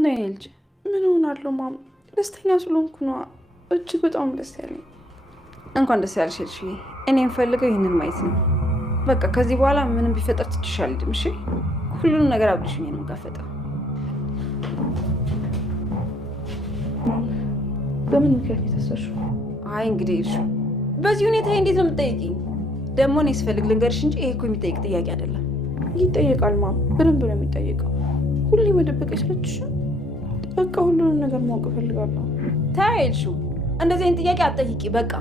እና የኔ ልጅ ምን ሆናለሁ? ማም ደስተኛ ስለሆንኩ ነው እጅግ በጣም ደስ ያለኝ። እንኳን ደስ ያለሽ ልጅ። እኔ የምፈልገው ይህንን ማየት ነው። በቃ ከዚህ በኋላ ምንም ቢፈጠር ትችሻል። እሺ ሁሉንም ነገር አብልሽ ነው የምጋፈጠው። በምን ምክንያት የተሰሽው? አይ እንግዲህ እሺ፣ በዚህ ሁኔታ እንዴት ነው የምትጠይቂኝ? ደግሞ እኔ ስፈልግ ልንገርሽ እንጂ ይሄ እኮ የሚጠይቅ ጥያቄ አይደለም። ይጠየቃል ማም፣ በደንብ ነው የሚጠየቀው። ሁሌ መደበቅ አይሰለችሽ? በቃ ሁሉንም ነገር ማወቅ እፈልጋለሁ። ታይልሹ እንደዚህ አይነት ጥያቄ አትጠይቂ። በቃ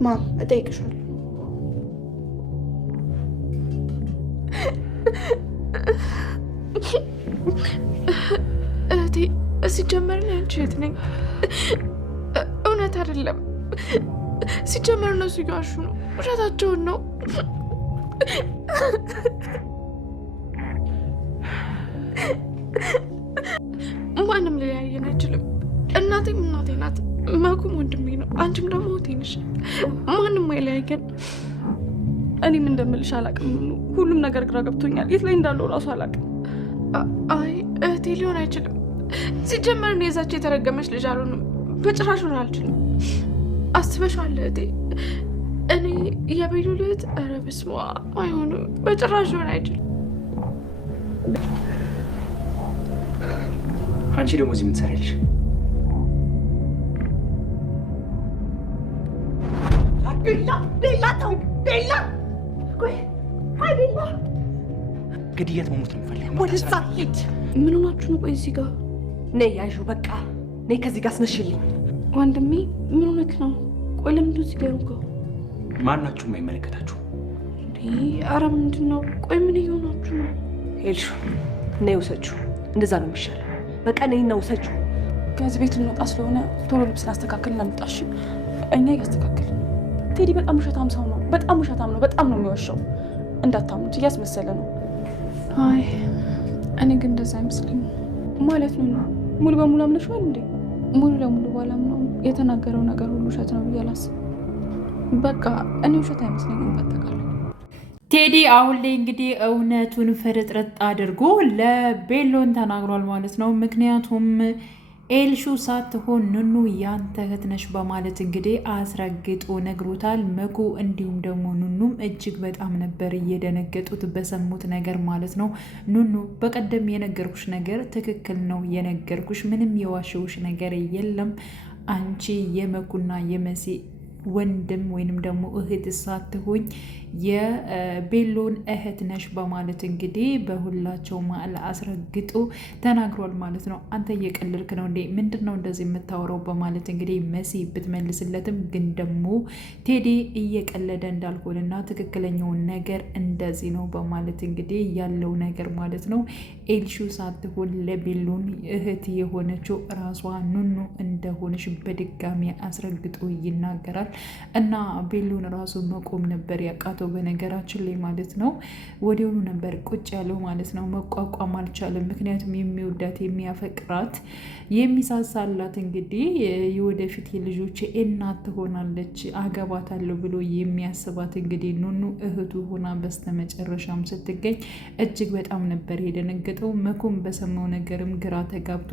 ማም እጠይቅሻለሁ። እህቴ ሲጀመር ነው አንቺ እህት ነኝ። እውነት አይደለም። ሲጀመር ነው ሲጋሹ ነው፣ ውሸታቸውን ነው። ማንም ሊለያየን አይችልም። እናቴም እናቴ ናት፣ መኩም ወንድሜ ነው፣ አንቺም ደግሞ እህቴ ነሽ። ማንም አይለያየን። እኔም እንደምልሽ አላውቅም። ሁሉም ነገር ግራ ገብቶኛል። የት ላይ እንዳለው እራሱ አላውቅም። አይ እህቴ ሊሆን አይችልም። ሲጀመር እኔ የዛች የተረገመች ልጅ አልሆንም። በጭራሽ ሆነ አልችልም። አስበሽዋል እህቴ? እኔ የቤሉ ልት ኧረ በስመ አብ አይሆንም። በጭራሽ ሆነ አይችልም። አንቺ ደግሞ እዚህ ምን ትሰሪያለሽ? ቤላ ቤላ ተው ቤላ። ቆይ አይ ቤላ ግድያት መሞት ነው የምፈልገው። ወደዛ ሂድ። ምን ሆናችሁ ነው? ቆይ እዚህ ጋር ነይ ያዡ። በቃ ነይ ከዚህ ጋር አስነሽልኝ። ወንድሜ ምን ሆነክ ነው? ቆይ ለምንድን እዚህ ጋር ነው? ማናችሁም አይመለከታችሁ። ኧረ ምንድን ነው? ቆይ ምን እየሆናችሁ ነው? ሄልሹ ነይ ውሰጂው። እንደዛ ነው የሚሻለው። በቃ ነይና ውሰጂው። ከዚህ ቤት ልንወጣ ስለሆነ ቶሎ ልብስን አስተካክልና እንውጣሽ። እኛ እያስተካክል። ቴዲ በጣም ውሸታም ሰው ነው። በጣም ውሸታም ነው። በጣም ነው የሚዋሻው። እንዳታምኑት፣ እያስመሰለ ነው። አይ እኔ ግን እንደዛ አይመስለኝም። ማለት ነው ሙሉ በሙሉ አምነሽዋል እንዴ? ሙሉ ለሙሉ ባላምነው የተናገረው ነገር ሁሉ ውሸት ነው ብዬ አላስብም። በቃ እኔ ውሸት አይመስለኝም። በአጠቃላይ ቴዲ አሁን ላይ እንግዲህ እውነቱን ፍርጥርጥ አድርጎ ለቤሎን ተናግሯል ማለት ነው። ምክንያቱም ኤልሹ ሳትሆን ኑኑ ያንተ እህት ነሽ በማለት እንግዲህ አስረግጦ ነግሮታል። መኩ እንዲሁም ደግሞ ኑኑም እጅግ በጣም ነበር እየደነገጡት በሰሙት ነገር ማለት ነው። ኑኑ በቀደም የነገርኩሽ ነገር ትክክል ነው የነገርኩሽ፣ ምንም የዋሸውሽ ነገር የለም። አንቺ የመኩና የመሲ ወንድም ወይንም ደግሞ እህት ሳትሆኝ የቤሎን እህት ነሽ በማለት እንግዲህ በሁላቸው ማዕል አስረግጦ ተናግሯል ማለት ነው። አንተ እየቀለልክ ነው እንዴ? ምንድን ነው እንደዚህ የምታወራው? በማለት እንግዲህ መሲ ብትመልስለትም ግን ደግሞ ቴዲ እየቀለደ እንዳልሆነና ትክክለኛውን ነገር እንደዚህ ነው በማለት እንግዲህ ያለው ነገር ማለት ነው። ኤልሹ ሳትሆን ለቤሎን እህት የሆነችው ራሷ ኑኑ እንደሆነች በድጋሚ አስረግጦ ይናገራል። እና ቤሎን ራሱ መቆም ነበር ያቃተው በነገራችን ላይ ማለት ነው። ወዲያውኑ ነበር ቁጭ ያለው ማለት ነው። መቋቋም አልቻለም። ምክንያቱም የሚወዳት የሚያፈቅራት የሚሳሳላት እንግዲህ የወደፊት የልጆች እናት ትሆናለች አገባታለሁ ብሎ የሚያስባት እንግዲህ ኑኑ እህቱ ሆና በስተመጨረሻም ስትገኝ እጅግ በጣም ነበር የደነገጠው። መኩም በሰማው ነገርም ግራ ተጋብቶ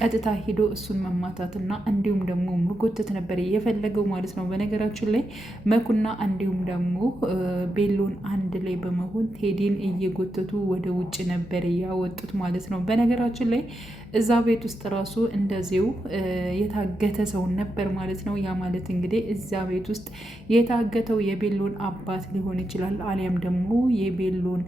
ቀጥታ ሂዶ እሱን መማታትና እንዲሁም ደግሞ መጎተት ነበር የፈለገው ማለት ነው። በነገራችን ላይ መኩና እንዲሁም ደግሞ ቤሎን አንድ ላይ በመሆን ቴዲን እየጎተቱ ወደ ውጭ ነበር ያወጡት ማለት ነው። በነገራችን ላይ እዛ ቤት ውስጥ ራሱ እንደዚሁ የታገተ ሰው ነበር ማለት ነው። ያ ማለት እንግዲህ እዛ ቤት ውስጥ የታገተው የቤሎን አባት ሊሆን ይችላል፣ አሊያም ደግሞ የቤሎን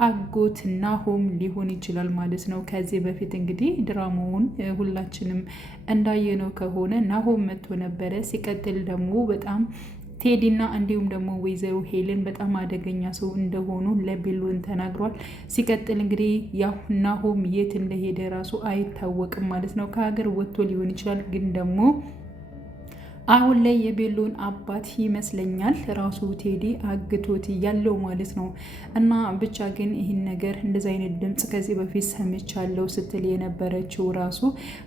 አጎት ናሆም ሊሆን ይችላል ማለት ነው። ከዚህ በፊት እንግዲህ ድራማውን ሁላችንም እንዳየነው ከሆነ ናሆም መጥቶ ነበረ። ሲቀጥል ደግሞ በጣም ቴዲና እንዲሁም ደግሞ ወይዘሮ ሄለን በጣም አደገኛ ሰው እንደሆኑ ለቤሎን ተናግሯል። ሲቀጥል እንግዲህ ያው ናሆም የት እንደሄደ ራሱ አይታወቅም ማለት ነው። ከሀገር ወጥቶ ሊሆን ይችላል ግን ደግሞ አሁን ላይ የቤሎን አባት ይመስለኛል ራሱ ቴዲ አግቶት ያለው ማለት ነው። እና ብቻ ግን ይህን ነገር እንደዚ አይነት ድምፅ ከዚህ በፊት ሰምቻለሁ ስትል የነበረችው ራሱ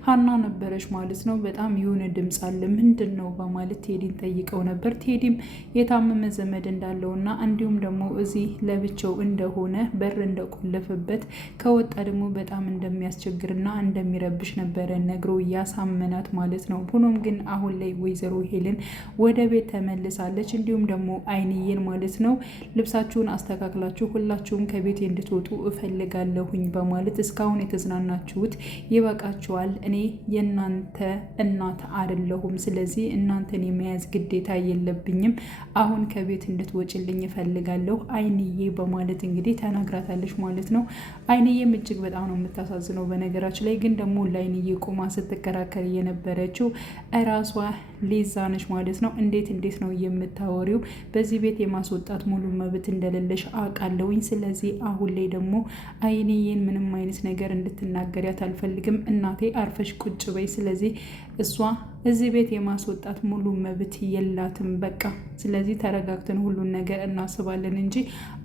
ሀና ነበረች ማለት ነው። በጣም የሆነ ድምፅ አለ ምንድን ነው በማለት ቴዲን ጠይቀው ነበር። ቴዲም የታመመ ዘመድ እንዳለውና እንዲሁም ደግሞ እዚህ ለብቻው እንደሆነ በር እንደቆለፈበት ከወጣ ደግሞ በጣም እንደሚያስቸግርና እንደሚረብሽ ነበረ ነግሮ እያሳመናት ማለት ነው። ሆኖም ግን አሁን ላይ ወይዘሮ ሄለን ወደ ቤት ተመልሳለች። እንዲሁም ደግሞ አይንዬን ማለት ነው ልብሳችሁን አስተካክላችሁ ሁላችሁም ከቤት እንድትወጡ እፈልጋለሁኝ በማለት እስካሁን የተዝናናችሁት ይበቃችኋል፣ እኔ የእናንተ እናት አይደለሁም፣ ስለዚህ እናንተን የመያዝ ግዴታ የለብኝም፣ አሁን ከቤት እንድትወጭልኝ እፈልጋለሁ አይንዬ በማለት እንግዲህ ተናግራታለች ማለት ነው። አይንዬም እጅግ በጣም ነው የምታሳዝነው። በነገራችን ላይ ግን ደግሞ ለአይንዬ ቁማ ስትከራከር የነበረችው እራሷ ሊዛ ነች ማለት ነው። እንዴት ነው የምታወሪው? በዚህ ቤት የማስወጣት ሙሉ መብት እንደሌለሽ አውቃለሁኝ። ስለዚህ አሁን ላይ ደግሞ አይንዬን ምንም አይነት ነገር እንድትናገሪያት አልፈልግም። እናቴ አርፈሽ ቁጭ በይ። ስለዚህ እሷ እዚህ ቤት የማስወጣት ሙሉ መብት የላትም። በቃ ስለዚህ ተረጋግተን ሁሉን ነገር እናስባለን እንጂ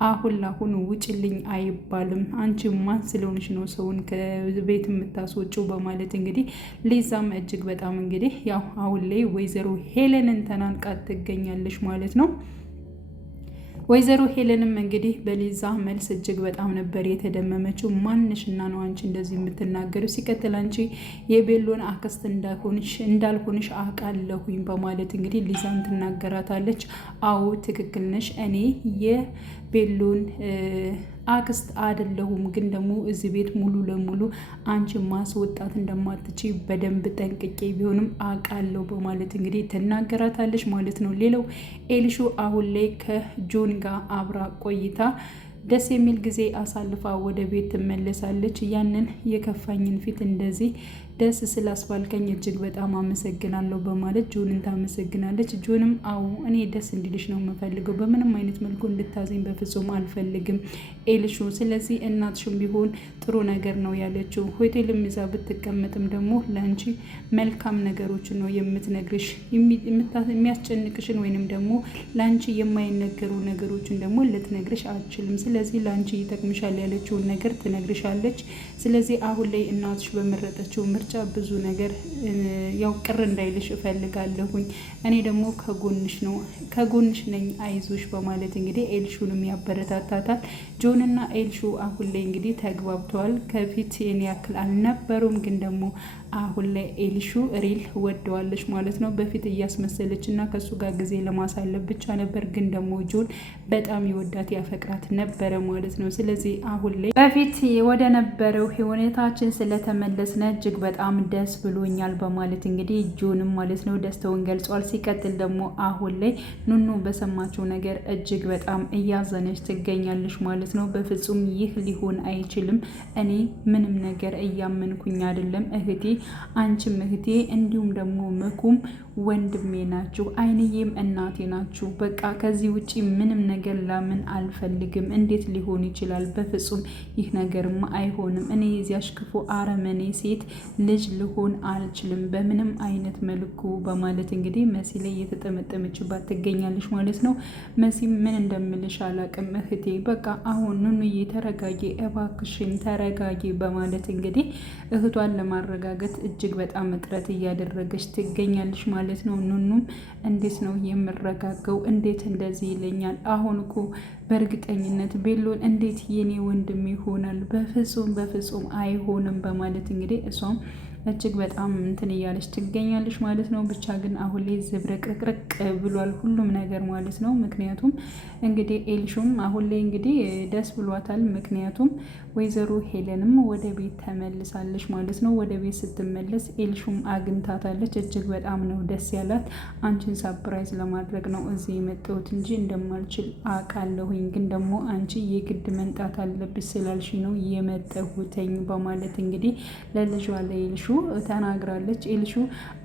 አሁን ላሁን ውጭልኝ አይባልም። አንቺ ማን ስለሆንሽ ነው ሰውን ከቤት የምታስወጪው? በማለት እንግዲህ ሊዛም እጅግ በጣም እንግዲህ ያው አሁን ላይ ወይዘሮ ሄለንን ተናንቃት ትገኛለች ማለት ነው። ወይዘሮ ሄለንም እንግዲህ በሊዛ መልስ እጅግ በጣም ነበር የተደመመችው። ማንሽና ነው አንቺ እንደዚህ የምትናገሩ? ሲቀጥል አንቺ የቤሎን አክስት እንዳልሆንሽ አውቃለሁኝ በማለት እንግዲህ ሊዛን ትናገራታለች። አዎ ትክክል ነሽ፣ እኔ የቤሎን አክስት አይደለሁም፣ ግን ደግሞ እዚህ ቤት ሙሉ ለሙሉ አንቺ ማስወጣት እንደማትች በደንብ ጠንቅቄ ቢሆንም አውቃለሁ በማለት እንግዲህ ትናገራታለች ማለት ነው። ሌላው ኤልሹ አሁን ላይ ከጆን ጋር አብራ ቆይታ ደስ የሚል ጊዜ አሳልፋ ወደ ቤት ትመለሳለች። ያንን የከፋኝን ፊት እንደዚህ ደስ ስላስባልከኝ እጅግ በጣም አመሰግናለሁ በማለት ጆንን ታመሰግናለች። ጆንም አዎ እኔ ደስ እንዲልሽ ነው የምፈልገው፣ በምንም አይነት መልኩ እንድታዘኝ በፍጹም አልፈልግም ኤልሹ። ስለዚህ እናትሽም ቢሆን ጥሩ ነገር ነው ያለችው። ሆቴልም ይዛ ብትቀመጥም ደግሞ ለአንቺ መልካም ነገሮችን ነው የምትነግርሽ፣ የሚያስጨንቅሽን ወይንም ደግሞ ለአንቺ የማይነገሩ ነገሮችን ደግሞ ልትነግርሽ አትችልም። ስለዚህ ለአንቺ ይጠቅምሻል ያለችውን ነገር ትነግርሻለች። ስለዚህ አሁን ላይ እናትሽ በመረጠችው ምርጫ ብዙ ነገር ያው ቅር እንዳይልሽ እፈልጋለሁኝ። እኔ ደግሞ ከጎንሽ ነኝ አይዞሽ በማለት እንግዲህ ኤልሹንም ያበረታታታል። ጆንና ኤልሹ አሁን ላይ እንግዲህ ተግባብተዋል። ከፊት የኔ ያክል አልነበሩም፣ ግን ደግሞ አሁን ላይ ኤልሹ ሪል ወደዋለች ማለት ነው። በፊት እያስመሰለች እና ከሱ ጋር ጊዜ ለማሳለፍ ብቻ ነበር፣ ግን ደግሞ ጆን በጣም ይወዳት ያፈቅራት ነበረ ማለት ነው። ስለዚህ አሁን ላይ በፊት ወደ ነበረው ሁኔታችን ስለተመለስነ እጅግ በጣም ደስ ብሎኛል በማለት እንግዲህ ጆንም ማለት ነው ደስታውን ገልጿል። ሲቀጥል ደግሞ አሁን ላይ ኑኑ በሰማችው ነገር እጅግ በጣም እያዘነች ትገኛለች ማለት ነው። በፍጹም ይህ ሊሆን አይችልም፣ እኔ ምንም ነገር እያመንኩኝ አይደለም እህቴ፣ አንቺም እህቴ እንዲሁም ደግሞ መኩም ወንድሜ ናችሁ፣ አይንዬም እናቴ ናችሁ። በቃ ከዚህ ውጪ ምንም ነገር ላምን አልፈልግም። እንዴት ሊሆን ይችላል? በፍጹም ይህ ነገርማ አይሆንም። እኔ የዚያሽ ክፉ አረመኔ ሴት ልጅ ልሆን አልችልም በምንም አይነት መልኩ በማለት እንግዲህ መሲ ላይ እየተጠመጠመችባት ትገኛለች ማለት ነው። መሲ ምን እንደምልሽ አላቅም እህቴ፣ በቃ አሁን ኑኑዬ ተረጋጊ፣ እባክሽን ተረጋጊ በማለት እንግዲህ እህቷን ለማረጋገጥ እጅግ በጣም እጥረት እያደረገች ትገኛለች ማለት ነው። ኑኑም እንዴት ነው የምረጋገው? እንዴት እንደዚህ ይለኛል? አሁን እኮ በእርግጠኝነት ቤሎን እንዴት የኔ ወንድም ይሆናል? በፍጹም አይሆንም በማለት እንግዲህ እሷም እጅግ በጣም እንትን እያለች ትገኛለች ማለት ነው። ብቻ ግን አሁን ላይ ዝብረቅርቅርቅ ብሏል ሁሉም ነገር ማለት ነው። ምክንያቱም እንግዲህ ኤልሹም አሁን ላይ እንግዲህ ደስ ብሏታል። ምክንያቱም ወይዘሮ ሄለንም ወደ ቤት ተመልሳለች ማለት ነው። ወደ ቤት ስትመለስ ኤልሹም አግኝታታለች። እጅግ በጣም ነው ደስ ያላት። አንቺን ሳፕራይዝ ለማድረግ ነው እዚህ የመጣሁት እንጂ እንደማልችል አውቃለሁኝ፣ ግን ደግሞ አንቺ የግድ መንጣት አለብሽ ስላልሽ ነው የመጣሁትኝ በማለት እንግዲህ ለልጇ ለኤልሹ ተናግራለች። ኤልሹ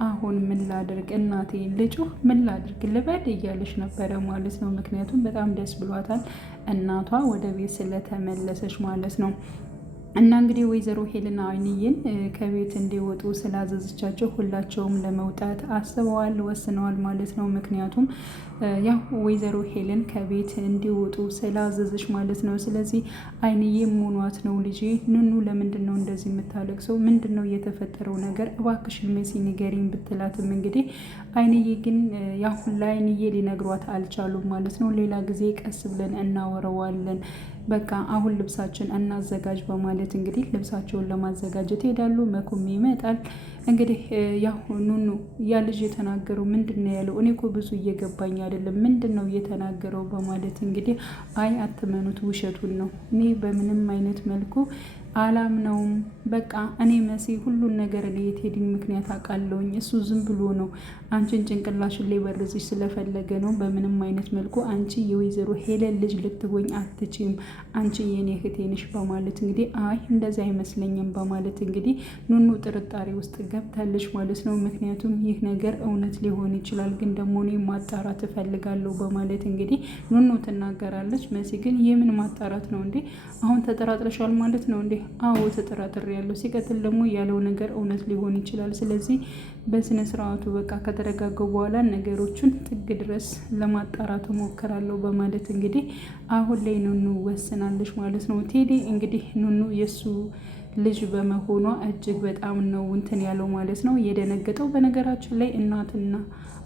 አሁን ምን ላድርግ እናቴ፣ ልጩህ ምን ላድርግ ልበድ እያለች ነበረ ማለት ነው። ምክንያቱም በጣም ደስ ብሏታል እናቷ ወደ ቤት ስለተመለሰች ማለት ነው። እና እንግዲህ ወይዘሮ ሄልና አይንዬን ከቤት እንዲወጡ ስላዘዘቻቸው ሁላቸውም ለመውጣት አስበዋል፣ ወስነዋል ማለት ነው። ምክንያቱም ያው ወይዘሮ ሄልን ከቤት እንዲወጡ ስላዘዘች ማለት ነው። ስለዚህ አይንዬ ሞኗት ነው ልጄ ኑኑ ለምንድን ነው እንደዚህ የምታለቅሰው? ምንድን ነው የተፈጠረው ነገር? እባክሽን መሲ ንገሪኝ ብትላትም እንግዲህ አይንዬ ግን ያው ለአይንዬ ሊነግሯት አልቻሉም ማለት ነው። ሌላ ጊዜ ቀስ ብለን እናወረዋለን፣ በቃ አሁን ልብሳችን እናዘጋጅ በማለት እንግዲህ ልብሳቸውን ለማዘጋጀት ይሄዳሉ። መኩም ይመጣል። እንግዲህ ያው ኑኑ ያ ልጅ የተናገረው ምንድን ነው ያለው? እኔ እኮ ብዙ እየገባኝ አይደለም፣ ምንድን ነው የተናገረው በማለት እንግዲህ አይ አትመኑት፣ ውሸቱን ነው፣ እኔ በምንም አይነት መልኩ አላምነውም። በቃ እኔ መሲ ሁሉን ነገር እኔ የቴዲን ምክንያት አውቃለሁኝ። እሱ ዝም ብሎ ነው አንቺን ጭንቅላሽን ላይ በርዝሽ ስለፈለገ ነው። በምንም አይነት መልኩ አንቺ የወይዘሮ ሄለን ልጅ ልትሆኝ አትችም፣ አንቺ የኔ እህቴ ነሽ በማለት እንግዲህ አይ እንደዚህ አይመስለኝም በማለት እንግዲህ ኑኑ ጥርጣሬ ውስጥ ገብታለች ማለት ነው። ምክንያቱም ይህ ነገር እውነት ሊሆን ይችላል፣ ግን ደግሞ እኔ ማጣራት እፈልጋለሁ በማለት እንግዲህ ኑኑ ትናገራለች። መሲ ግን የምን ማጣራት ነው እንዴ? አሁን ተጠራጥረሻል ማለት ነው እንዴ? አዎ ተጠራጥሬ ያለው። ሲቀጥል ደግሞ ያለው ነገር እውነት ሊሆን ይችላል። ስለዚህ በስነ ስርዓቱ በቃ ከተረጋገው በኋላ ነገሮችን ጥግ ድረስ ለማጣራት እሞክራለሁ በማለት እንግዲህ አሁን ላይ ኑኑ ወስናለች ማለት ነው። ቴዲ እንግዲህ ኑኑ የእሱ ልጅ በመሆኗ እጅግ በጣም ነው እንትን ያለው ማለት ነው የደነገጠው። በነገራችን ላይ እናትና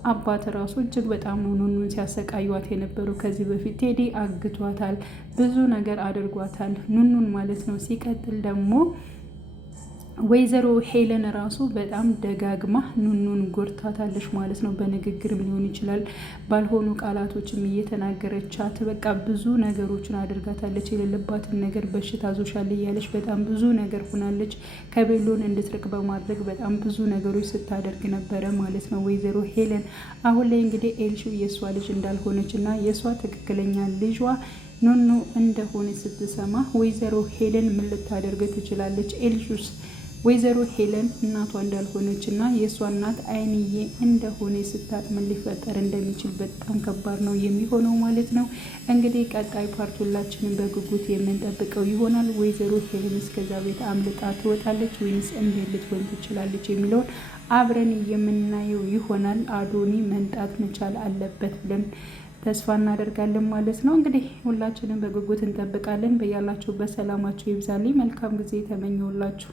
አባት ራሱ እጅግ በጣም ነው ኑኑን ሲያሰቃዩት የነበረው። ከዚህ በፊት ቴዲ አግቷታል፣ ብዙ ነገር አድርጓታል ኑኑን ማለት ነው። ሲቀጥል ደግሞ ወይዘሮ ሄለን ራሱ በጣም ደጋግማ ኑኑን ጎርታታለች ማለት ነው። በንግግርም ሊሆን ይችላል፣ ባልሆኑ ቃላቶችም እየተናገረቻት በቃ ብዙ ነገሮችን አድርጋታለች። የሌለባትን ነገር በሽታ ዞሻል እያለች በጣም ብዙ ነገር ሆናለች። ከቤሎን እንድትርቅ በማድረግ በጣም ብዙ ነገሮች ስታደርግ ነበረ ማለት ነው ወይዘሮ ሄለን። አሁን ላይ እንግዲህ ኤልሹ የእሷ ልጅ እንዳልሆነች እና የእሷ ትክክለኛ ልጇ ኑኑ እንደሆነ ስትሰማ ወይዘሮ ሄለን ምን ልታደርግ ትችላለች? ኤልሹስ ወይዘሮ ሄለን እናቷ እንዳልሆነች እና የእሷ እናት አይንዬ እንደሆነ ስታቅ ምን ሊፈጠር እንደሚችል በጣም ከባድ ነው የሚሆነው ማለት ነው። እንግዲህ ቀጣይ ፓርት ሁላችንም በጉጉት የምንጠብቀው ይሆናል። ወይዘሮ ሄለን እስከዛ ቤት አምልጣ ትወጣለች ወይንስ እንዴት ልትሆን ትችላለች የሚለውን አብረን የምናየው ይሆናል። አዶኒ መንጣት መቻል አለበት ብለን ተስፋ እናደርጋለን ማለት ነው። እንግዲህ ሁላችንም በጉጉት እንጠብቃለን። በያላችሁበት ሰላማችሁ ይብዛልኝ። መልካም ጊዜ ተመኘውላችሁ።